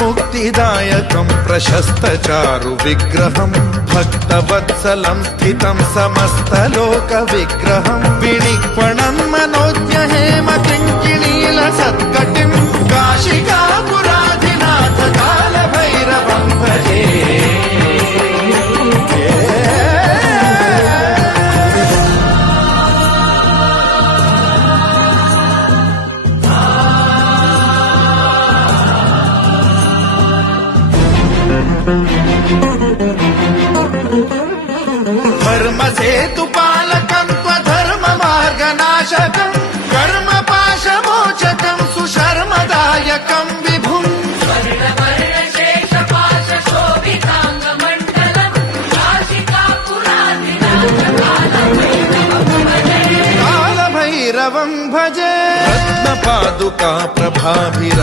मुक्तिदायकं प्रशस्तचारु विग्रहं भक्तवत्सलं स्थितं समस्तलोकविग्रहं विनिक्वणं मनोज्ञ हेमकिङ्किणील सत्कटिं काशिकापुराधिनाथ कालभैरवं भजे। धर्मसेतुपालकं त्वधर्ममार्गनाशकं कर्मपाशमोचकं सुशर्मदायकं विभुं कालभैरवं भजे। रत्नपादुका प्रभाभिरा